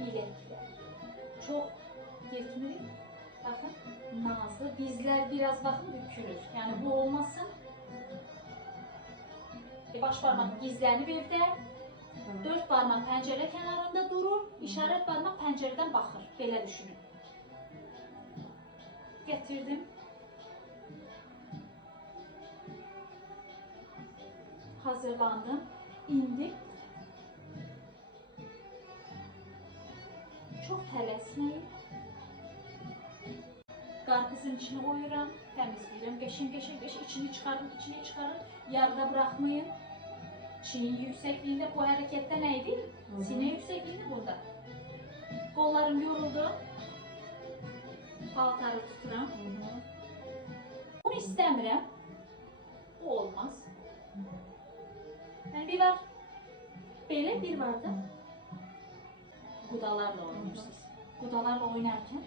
bilekler. Çok yetmiyor. Bakın nazlı. Dizler biraz bakın bükülür. Yani bu olmasın. Baş parmak gizlenib evdə. 4 parmaq pəncərə kənarında durur. İşarət parmaq pəncərədən baxır. Belə düşünün. Getirdim. Hazırlandım. İndim. Çok tələsməyin. Qarpızın içine koyuram, təmizləyirəm. Qəşəng içini çıxarın. Yarıda bırakmayın. Çiyin yüksekliğinde bu harekette neydi? Sine yüksekliğinde burada. Kollarım yoruldu. Paltarı tuturam. Bunu istəmirəm. Bu olmaz. Yani bir var. Belə bir var da. Qudalarla oynuyorsunuz. Qudalarla oynarken